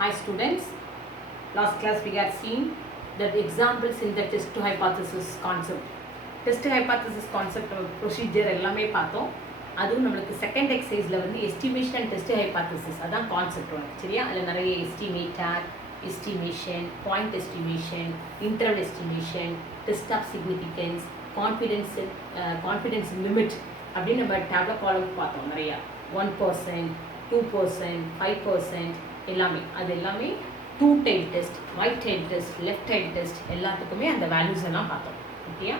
Hi students, last class we had seen the examples in the test hypothesis concept. Test hypothesis concept procedure எல்லாமே பார்த்தோம். அதுவும் நம்மளுக்கு second எக்ஸசைஸில் வந்து estimation and test hypothesis அதான் concept ஒன்று சரியா. அதில் நிறைய estimator, estimation, point estimation, interval estimation, test of significance, confidence limit அப்படின்னு நம்ம டேப்லெட் காலம் பார்த்தோம் நிறையா. 1%, 2%, 5% எல்லாமே. அது எல்லாமே two tail test, right tail test, left tail test எல்லாத்துக்குமே அந்த வேல்யூஸ் எல்லாம் பார்த்தோம். ஓகேயா.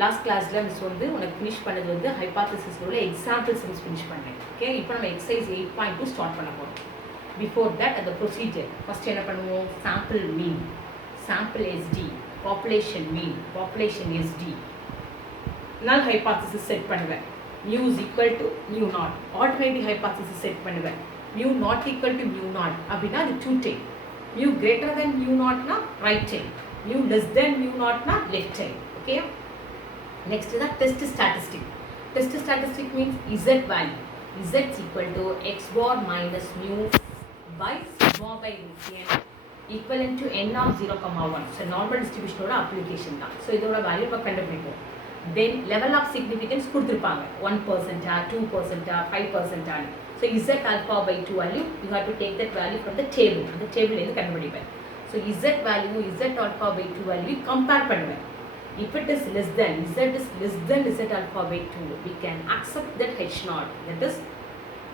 லாஸ்ட் கிளாஸில் மிஸ் வந்து உனக்கு ஃபினிஷ் பண்ணது வந்து ஹைபாத்தசிஸில் உள்ள எக்ஸாம்பிள்ஸ் மிஸ் ஃபினிஷ் பண்ணேன். ஓகே, இப்போ நம்ம எக்ஸசைஸ் 8.2 ஸ்டார்ட் பண்ண போகிறோம். பிஃபோர் தட் அந்த ப்ரொசீஜர் ஃபஸ்ட் என்ன பண்ணுவோம்? Sample mean, sample SD, population mean, population SD, null hypothesis set பண்ணுவேன். mu is equal to mu naught. Alternative hypothesis set பண்ணுவேன். mu not equal to mu naught அப்படின்னா அது two tail. mu greater than mu naught னா right tail, mu less than mu naught னா left tail. Okay, next தான் test statistic. Test statistic means z value. z is equal to x bar minus mu by sigma by region equivalent to n of 0,1. So normal டிஸ்ட்ரிபியூஷனோட application தான். So இதோட value இப்போ கண்டுபிடிப்போம். தென் level of significance கொடுத்துருப்பாங்க. 1%, 2%, 5%. So z alpha by 2 value you have to take that value from the table. அந்த டேபிள்லேருந்து கண்டுபிடிப்பேன். So z value, z alpha by 2 value compare பண்ணுவேன். If it is less than, z is less than z alpha by 2, we can accept that h naught, that is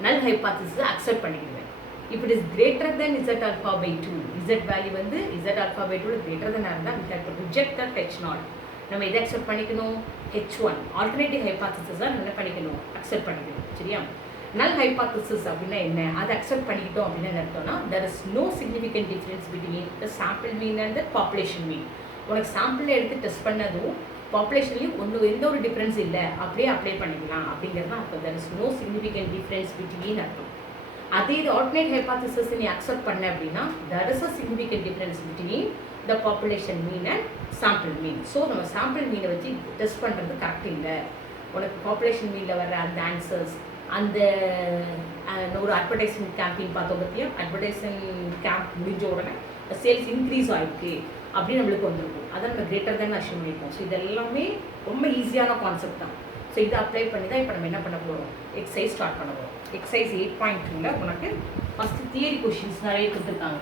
null hypothesis accept பண்ணிடுவேன். If it is greater than z alpha by 2, z value வந்து z alpha by 2 greater than இருந்தால் we have to reject that h naught. நம்ம எதை அக்செப்ட் பண்ணிக்கணும்? h1 alternative hypothesis தான் நம்ம என்ன பண்ணிக்கணும்? அக்செப்ட் பண்ணிக்கணும் சரியா. நல் ஹைபாத்தசிஸ் அப்படின்னா என்ன? அதை அக்செப்ட் பண்ணிக்கிட்டோம் அப்படின்னு என்ன அர்த்தம்னா there is no significant difference between the sample mean and the population mean. உனக்கு சாம்பிளில் எடுத்து டெஸ்ட் பண்ணதும் பாப்புலேஷன்லையும் எந்த ஒரு டிஃப்ரென்ஸ் இல்லை, அப்படியே அப்ளை பண்ணிக்கலாம் அப்படிங்கிறது தான் அர்த்தம். there is no significant difference between அர்த்தம். அதே இது ஆல்டர்னேட் ஹைபாத்தசிஸ் நீ அக்செப்ட் பண்ண அப்படின்னா there is a significant difference between the population mean and sample mean. So நம்ம சாம்பிள் மீனை வச்சு டெஸ்ட் பண்ணுறது கரெக்ட் இல்லை. உனக்கு பாப்புலேஷன் மீனில் வர அந்த ஆன்சர்ஸ், அந்த ஒரு அட்வர்டைஸ்மெண்ட் கேம்பெயின் பார்த்தோம் பற்றியா, அட்வர்டைஸ்மெண்ட் கேம்ப் முடிஞ்ச உடனே சேல்ஸ் இன்க்ரீஸ் ஆகிருக்கு அப்படின்னு நம்மளுக்கு வந்துருக்கும். அதை நம்ம கிரேட்டர் தான் அஷ்யூம் பண்ணியிருக்கோம். ஸோ இதெல்லாமே ரொம்ப ஈஸியான கான்செப்ட் தான். ஸோ இதை அப்ளை பண்ணி தான் இப்போ நம்ம என்ன பண்ண போகிறோம்? எக்ஸசைஸ் ஸ்டார்ட் பண்ண போகிறோம். எக்ஸசைஸ் 8.2ல உனக்கு ஃபஸ்ட்டு தியரி கொஷின்ஸ் நிறைய கொடுத்துருக்காங்க.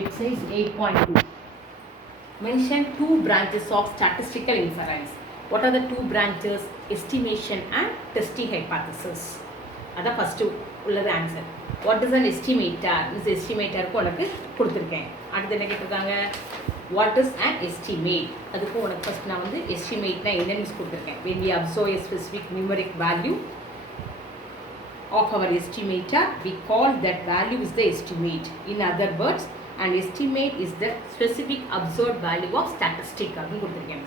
Exercise 8.2. Mention two branches of statistical inference. What are the two branches? Estimation and testing hypothesis. That's first உள்ளது answer. What is an estimator? This estimator உனக்கு கொடுத்துருக்கேன். அடுத்து என்ன கேட்டிருக்காங்க? What is an estimate? அதுக்கு உனக்கு ஃபஸ்ட் நான் வந்து எஸ்டிமேட்னா என்னன்னு கொடுத்துருக்கேன். When we observe a specific numeric value of our estimator, we call that value is the estimate. In other words, an estimate is the specific observed value of statistic. அப்படின்னு கொடுத்துருக்கேன்.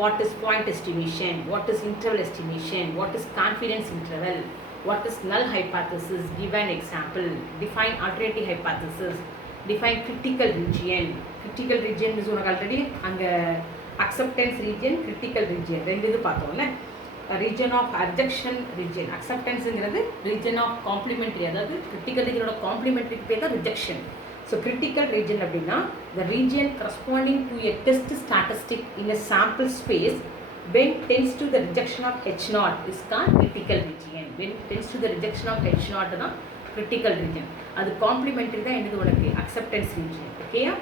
What is point estimation? What is interval estimation? What is confidence interval? What is null hypothesis? Give an example. Define alternative hypothesis. Define critical region. Critical region is உனக்கு ஆல்ரெடி அங்கே acceptance region, critical region ரெண்டு இது பார்த்தோம்ல. region of rejection region. acceptanceங்கிறது region of complementary, அதாவது critical region complementary பேர் தான் rejection. So critical region அப்படின்னா the region corresponding to a test statistic in a sample space when tends to the rejection of h naught is called critical region. When tends to the rejection of h naught தான் critical region. அது complementary தான் என்னது உனக்கு acceptance region. ஓகேயா.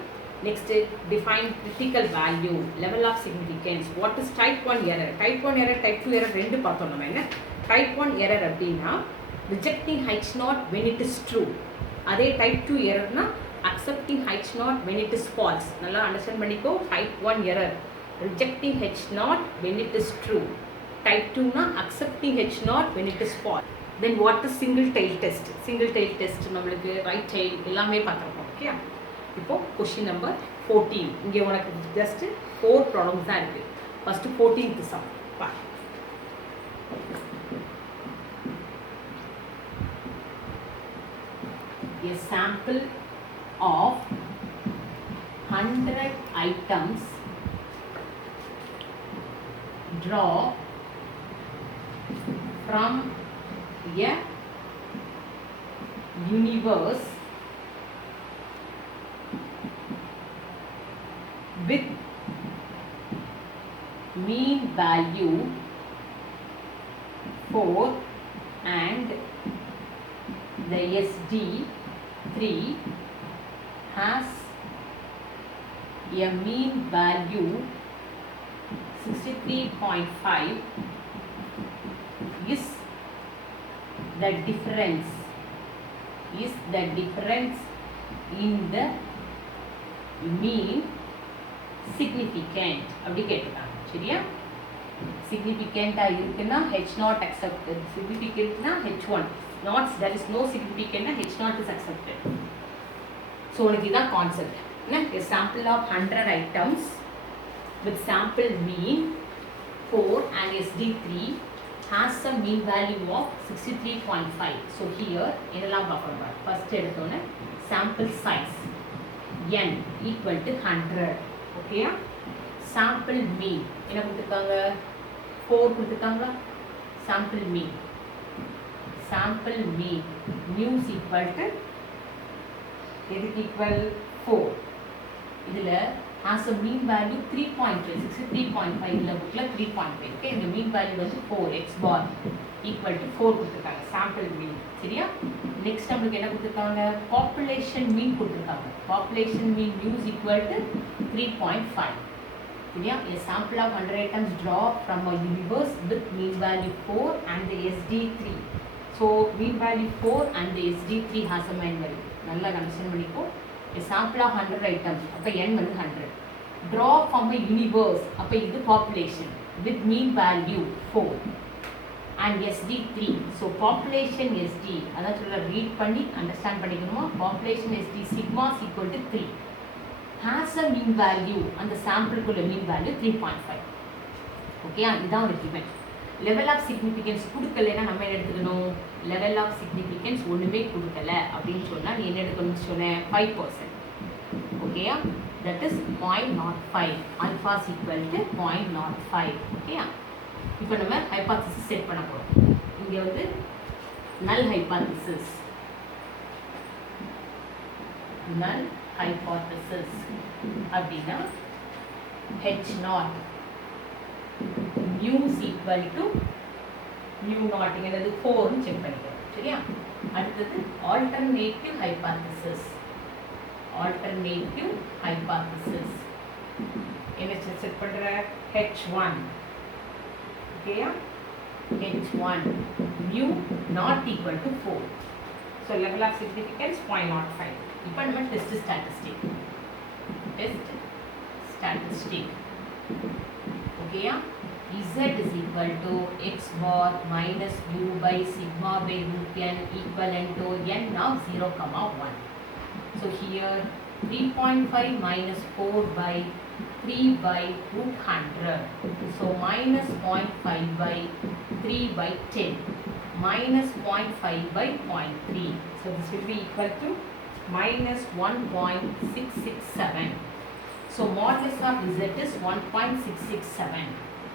Next, define critical value, level of significance. What is type 1 error? Type 1 error, type 2 error ரெண்டு பார்த்தோம் நம்ம. என்ன type 1 error அப்படின்னா rejecting h naught when it is true. அதே type 2 errorனா accepting h naught when it is false. நல்லா அண்டர்ஸ்டாண்ட் பண்ணிக்கோ. type 1 error rejecting h naught when it is true. type 2 னா accepting h naught when it is false. Then what is single tail test? Single tail test நம்மளுக்கு right tail எல்லாமே பார்த்துருக்கோம். ஓகே, இப்போ question number 14. இங்கே உனக்கு ஜஸ்ட் 4 ப்ராப்ளம்ஸ் தான் இருக்குது. ஃபஸ்ட்டு 14th சம் பா. A sample of 100 items, draw from a universe with mean value 4 and the SD3 has a mean value 63.5 is the difference in the mean significant அப்படி கேட்டுட்டாங்க. சரியா? significant இருக்குன்னா H not accepted, significant H1 not, there is no significant H0 is accepted. So உனக்கு இதான் concept. a sample of 100 items with sample mean 4 and SD3 has a mean value of 63.5. So here என்னலாம் பார்க்கணும்? first எடுத்தோன்னே sample size n equal to 100. okay sample mean என்ன கொடுத்துருக்காங்க? 4 கொடுத்துருக்காங்களா? sample mean mu is equal to எதுக்கு equal 4. இதில் has a mean value 3.5, 63.5 இதில் புக்கில் 3.5. okay இந்த mean value வந்து 4 x bar equal to 4 கொடுத்துருக்காங்க sample mean. சரியா? நெக்ஸ்ட் நம்மளுக்கு என்ன கொடுத்துருக்காங்க? population mean கொடுத்துருக்காங்க. population mean mu is equal to 3.5. சரியா? a sample of 100 items draw from a universe with mean value 4 and the SD3. so mean value 4 and the SD3 has a mean value. நல்லா கன்சிடர் பண்ணிக்கோ. a sample of 100 items அப்போ n வந்து 100. draw from a universe அப்போ இது population with mean value 4 and SD3. so population SD அதான் சொல்ல ரீட் பண்ணி அண்டர்ஸ்டாண்ட் பண்ணிக்கணுமா? population SD sigma is equal to 3 has a mean value அந்த சாம்பிளுக்குள்ள mean value 3.5. ஓகே இதுதான் ஒரு given. level of significance கொடுக்கலைன்னா நம்ம என்ன எடுத்துக்கணும்? level of significance ஒன்றுமே கொடுக்கல அப்படின்னு சொன்னால் நீ என்ன எடுக்கணும்னு சொன்னேன்? 5%. ஓகேயா? that is 0.05. alpha is equal to 0.05. ஓகேயா? இப்போ நம்ம ஹைபாத்திசிஸ் செட் பண்ண போகிறோம். இங்கே வந்து நல் ஹைபாத்திசிஸ் அப்படின்னா H0 mu is equal to mu naught இங்கிறது 4 ன்னு செக் பண்ணிக்கிறோம். சரியா? அடுத்தது alternative hypothesis என்ன செக் பண்ற? H1 ஓகேயா? H1 mu not equal to 4. so level of significance 0.05. இப்போ நம்ம test statistic ஓகேயா? Z is equal to x bar minus mu by sigma by root n equivalent to n of 0, 1. So here 3.5 minus 4 by 3 by root 100. So minus 0.5 by 3 by 10 minus 0.5 by 0.3. So this will be equal to minus 1.667. So modulus of Z is 1.667.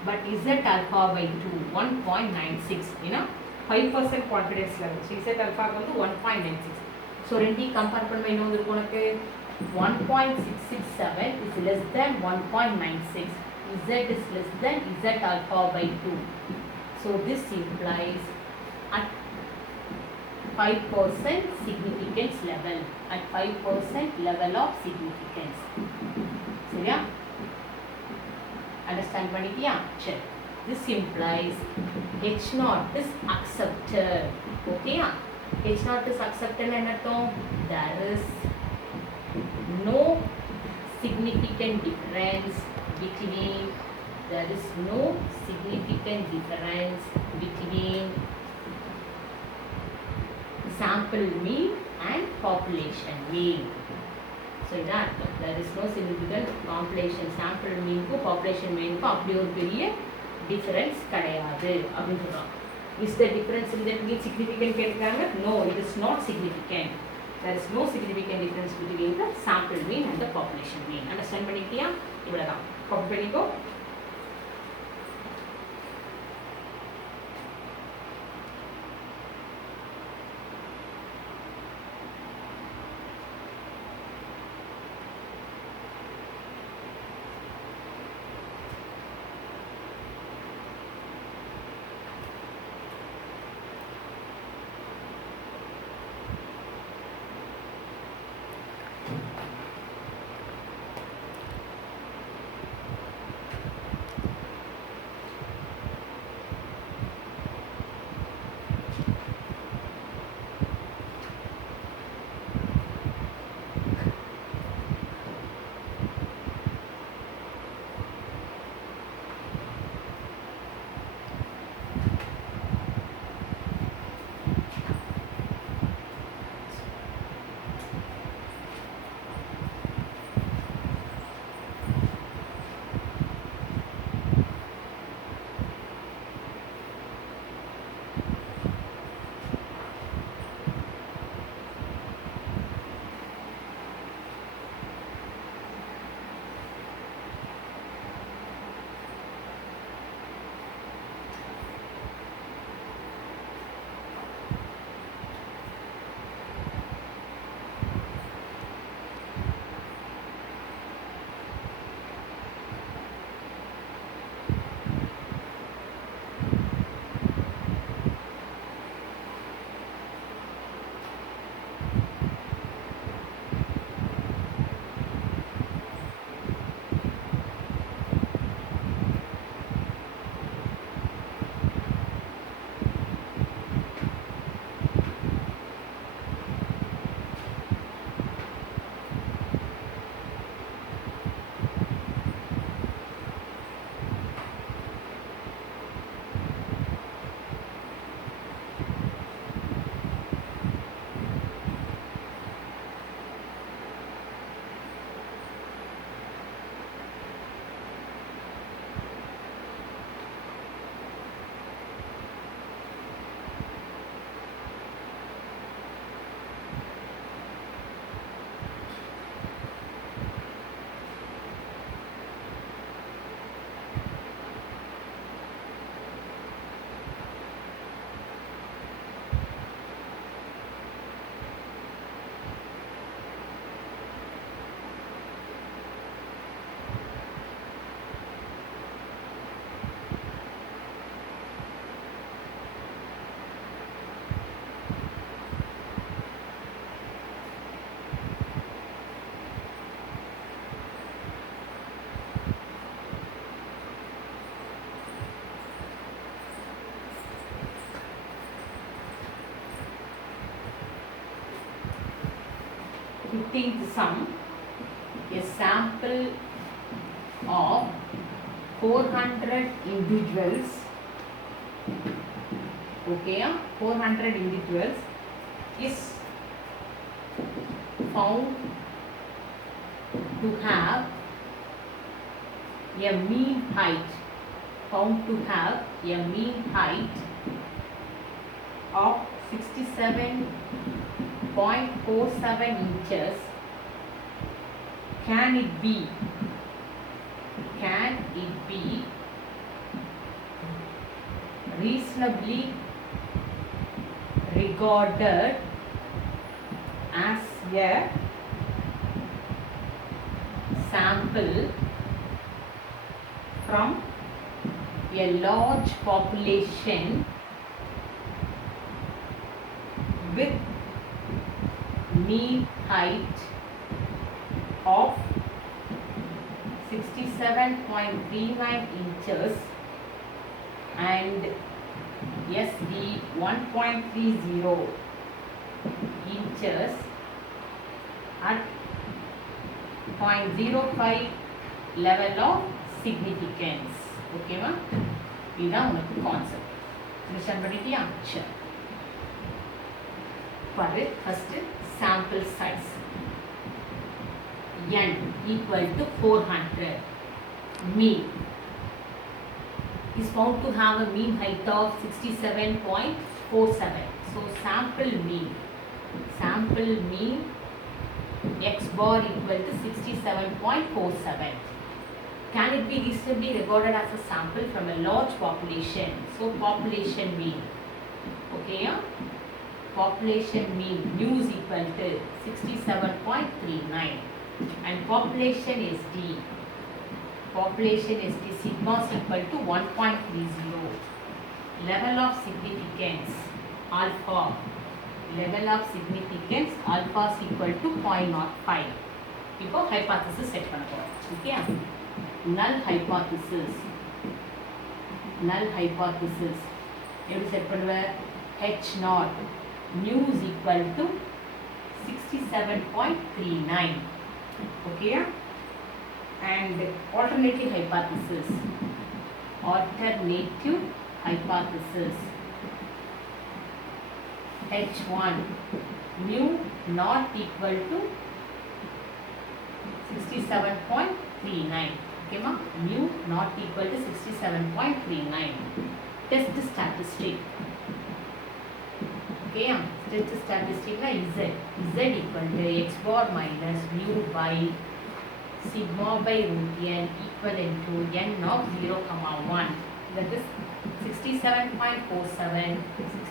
but Z alpha by 2 1.96. you know 5% confidence level. so Z alpha வந்து 1.96. so ரெண்டையும் கம்பேர் பண்ணும்போது என்ன வந்து உனக்கு 1.667 is less than 1.96. Z is less than Z alpha by 2. so this implies at 5% significance level. at 5% level of significance. சரியா? அண்டர்ஸ்டாண்ட் பண்ணிட்டியா? சரி. this implies H0 is accepted. ஓகேயா? H0 is accepted என்ன அர்த்தம்? there is no significant difference between sample mean and population mean. so இதான் அர்த்தம். there is no significant population sample mean க்கு population mean க்கு அப்படி ஒரு பெரிய டிஃபரன்ஸ் கிடையாது அப்படின்னு சொல்றாங்க. is the difference in that mean significant கேட்கிறாங்க? no, it is not significant. there is no significant difference between the sample mean and the population mean. Understand பண்ணிட்டியா? இவ்வளவுதான். காப்பி பண்ணிக்கோ. 15th sum, a sample of 400 individuals, okay, 400 individuals is found to have a mean height, of 67.47 inches. Can it be reasonably regarded as a sample from a large population with mean height of 67.39 inches and SD 1.30 inches at 0.05 level of significance. Okay ma? இதுதான் உனக்கு concept. Understand பண்ணிட்டியா? சரி. பாரு, first sample size n equal to 400. Mean is found to have a mean height of 67.47. So sample mean x bar equal to 67.47. Can it be reasonably regarded as a sample from a large population? So population mean, okay, yeah? Population mean mu is equal to 67.39 and population SD sigma is equal to 1.30. Level of significance alpha is equal to 0.05. இப்போ hypothesis set பண்ண போறோம். Okay? null hypothesis எப்படி செட் பண்ணுவ? h naught mu is equal to 67.39. okay, and alternative hypothesis h1 mu not equal to 67.39. okay ma? Mu not equal to 67.39. test statistic, okay, test statistic na z equal to x bar minus mu by sigma by root n equivalent to n of 0,1. That is 67.47,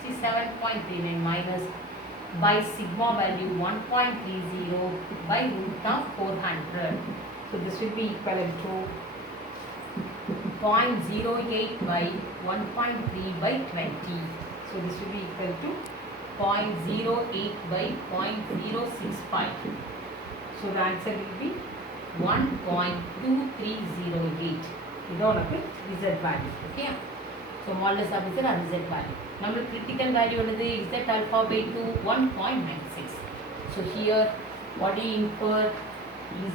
67.39 minus by sigma value 1.30 by root of 400. So this will be equivalent to 0.08 by 1.3 by 20. So this will be equal to 0.08 by 0.065. So the answer will be 1.2308. இது உனக்கு z value. Okay? So modulus of z and z value. Number critical value is z alpha by 2 1.96. So here what do you infer?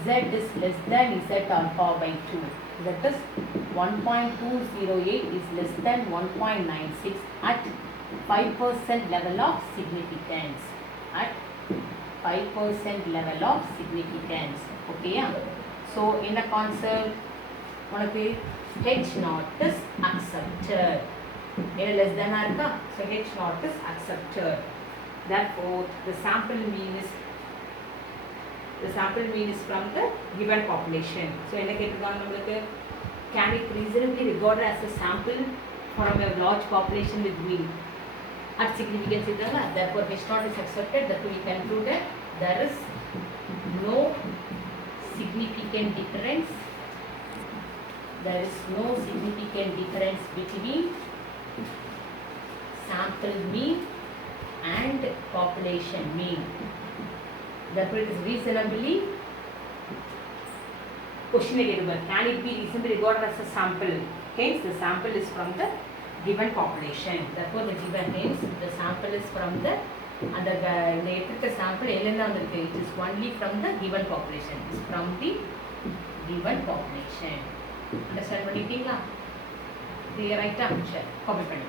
Z is less than z alpha by 2. That is 1.208 is less than 1.96 at 5% level of significance. At 5% level of significance. Okay, yeah? So in the concept, h naught is accepted. Less than arka, so h naught is accepted. Therefore, the sample mean is from the given population. So can it reasonably regarded as a sample from a large population with mean at significance? Therefore, h naught is accepted. That we concluded there is no significant difference. There is no significant difference between sample mean and population mean. Therefore, it is reasonably questionable. Can it be reasonably regarded as a sample? Hence, the sample is from the given population. Therefore, the given hence the sample is from the அந்த இந்த எடுத்துக்கிட்ட சாம்பிள் எதுலேருந்து வந்திருக்கு? It is only from the given population. It's from the given population. Understand பண்ணிட்டீங்களா? கிளியர் ஆயிட்டா? சரி, காப்பி பண்ணி.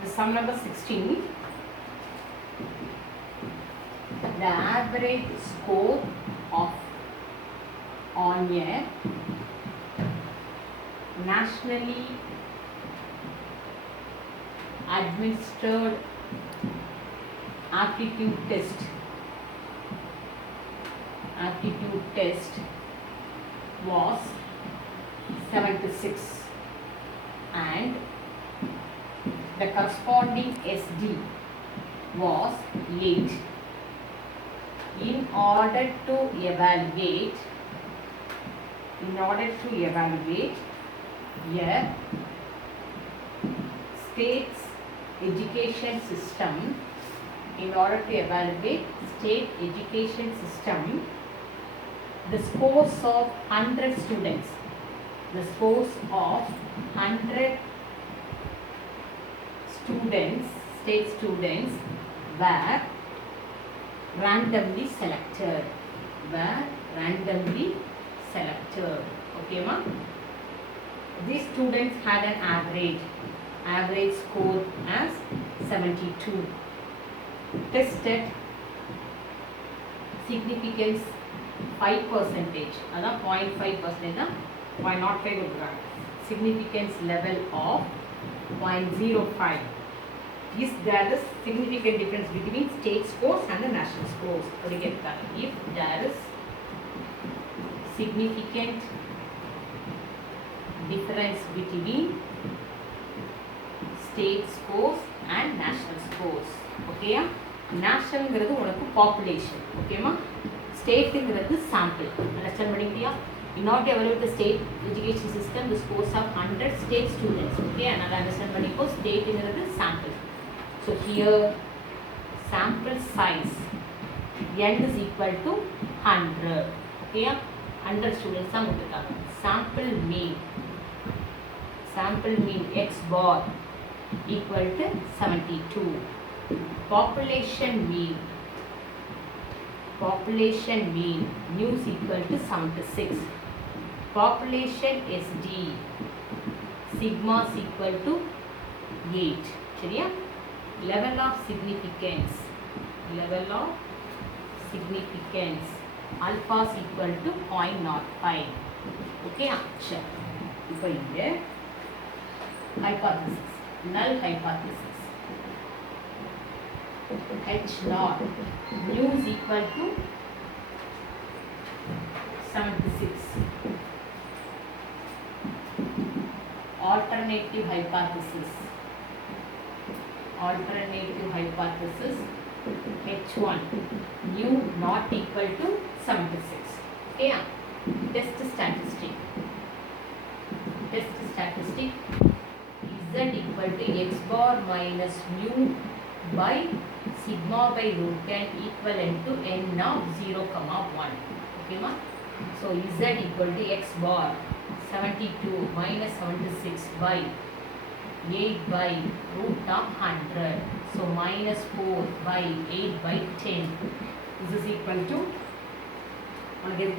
The sum number 16. The average score of on a nationally administered aptitude test was 76 and the corresponding SD was 8. In order to evaluate a state's education system, the scores of 100 students, state students were randomly selected. Okay, ma? These students had an average score as 72. Tested significance 5%. That's 0.5%. 0.05 significance level of 0.05. Is there is significant difference between state scores and the national scores? If there is significant difference between state scores and national scores, okay? National is population, okay ma? State is sample. Understand பண்ணிக்கிறியா? In order to evaluate the state education system, the scores of 100 state students, okay? And understand பண்ணிக்கோ, state is sample. So here sample size n is equal to 100, okay? 100 students are கொடுத்திருக்காங்க. Sample mean x bar equal to 72. Population mean mu is equal to 76. Population SD sigma is equal to 8. சரியா? Level of significance alpha is equal to 0.05. okay, sure. இப்போ இங்க hypothesis, null hypothesis, H naught mu is equal to 76. alternative hypothesis. Alternative hypothesis H1 nu not equal to 76. Okay, test statistic. Test statistic z equal to x bar minus mu by sigma by root 10 equivalent to n of 0, 1. Okay, ma? So z equal to x bar 72 minus 76 by 8 by root of 100. So minus 4 by 8 by 10. This is equal to,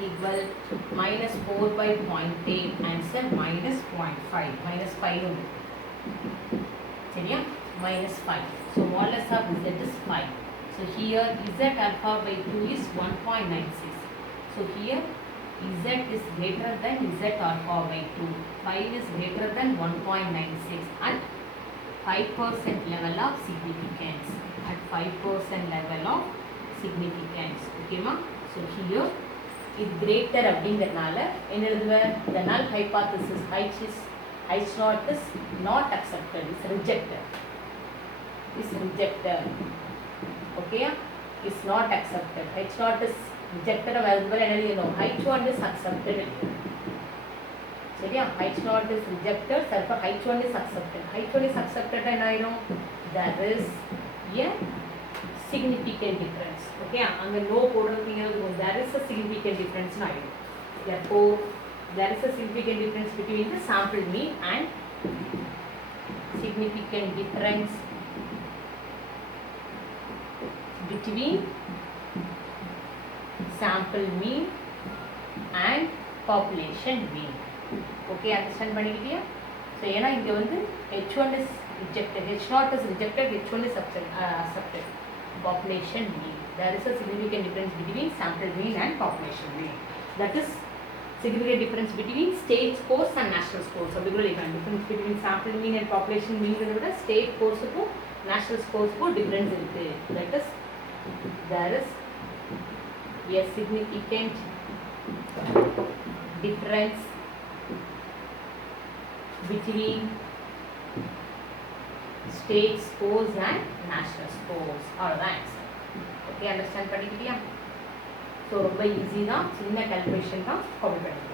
equal minus 4 by 0.8, answer minus 0.5, minus 5. Minus 5. So modulus of z is 5. So here z alpha by 2 is 1.96. So here z is greater than z alpha by 2. 5 is greater than 1.96 at 5% level of significance. At 5% level of significance. Okay, ma? So here is greater அப்படிங்கிறதுனால என்ன எழுதுவேன்? The null hypothesis H naught is not accepted, is rejected. Is rejected. Okay, is not accepted. H naught is rejected. available என்ன எழுதணும்? H1 is accepted. சரியா? H naught is rejected, therefore H1 is accepted. H1 is accepted என்ன ஆயிடும்? There is a significant difference. Okay, அங்க no போடுறதுங்கிறது there is a significant difference ஆயிடும். Therefore there is a significant difference between the sample mean and significant difference between sample mean and population mean. Okay, understand பண்ணிக்கிட்டியா? So ஏன்னா இங்க வந்து H1 is rejected, H0 is rejected, H1 is accepted. Population mean. There is a significant difference between sample mean and population mean. That is significant difference between state scores and national scores. So difference between sample mean and population mean is state scores ko national scores ko difference irukku. That is there is a significant difference between state scores and national scores. All right. Okay, understand பண்ணிக்கிட்டியா? So ரொம்ப ஈஸி தான், சின்ன கால்குலேஷன் தான், காப்பி பண்ணிக்கலாம்.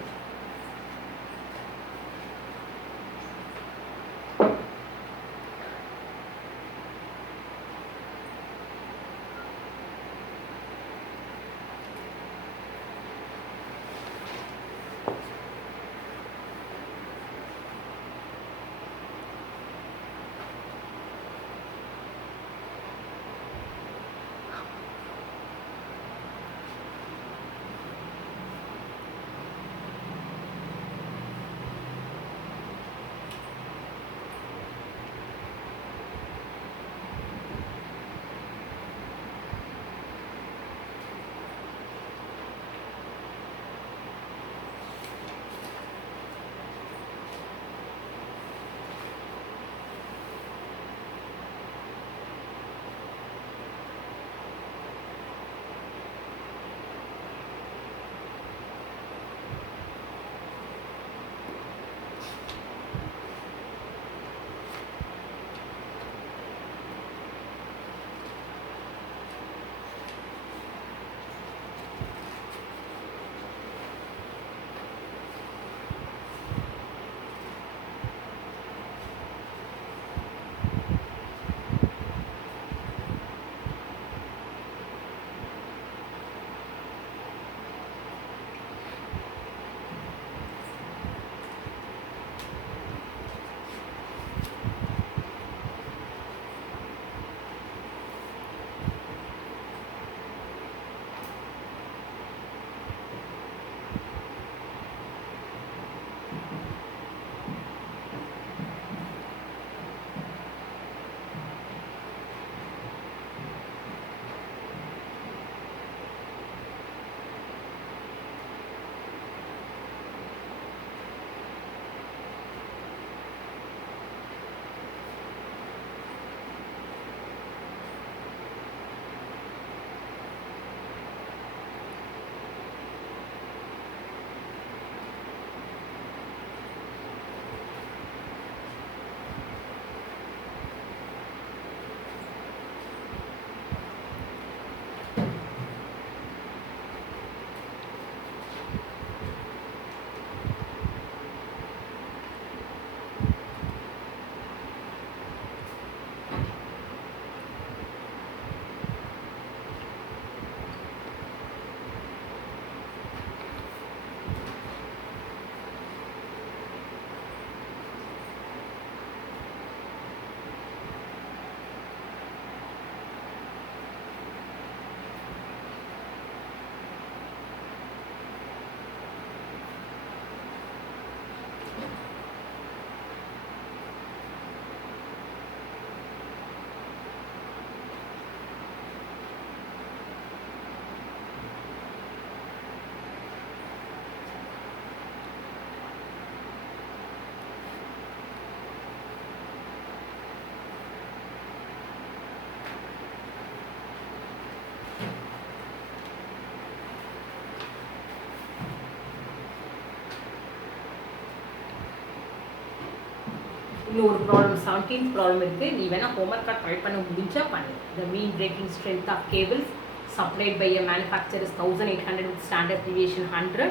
இன்னொரு problem 17th problem இருக்குது, நீ வேணால் ஹோம்ஒர்க்காக ட்ரை பண்ண முடிஞ்சா பண்ணு. The mean breaking strength of cables supplied by a manufacturer is 1800 with standard deviation 100.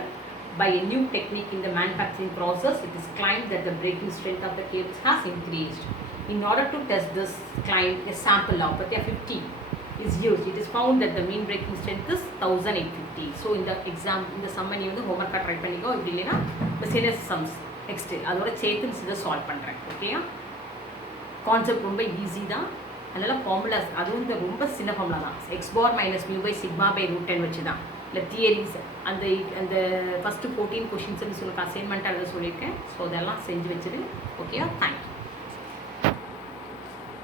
By a new technique in the manufacturing process, it is claimed that the breaking strength of the cables has increased. In order to test this claim, a sample of 50 is used. It is found that the mean breaking strength is 1850. So in the exam, in the sum you வந்து homework try பண்ணிக்கோ. இப்படி இல்லைனா miscellaneous sums next அதோட சேர்த்து இதை சால்வ் பண்ணுறேன். ஓகேயா? கான்செப்ட் ரொம்ப ஈஸி தான். அதனால் ஃபார்முலாஸ் அதுவும் இந்த ரொம்ப சின்ன ஃபார்முலா தான். x bar minus mu by sigma by root 10 வச்சு தான். இல்லை தியரிஸ் அந்த ஃபஸ்ட்டு 14 கொஷின்ஸ் உங்களுக்கு அசைன்மெண்ட்டாக எழுத சொல்லியிருக்கேன். ஸோ அதெல்லாம் செஞ்சு வச்சுரு. ஓகேயா? தேங்க்யூ.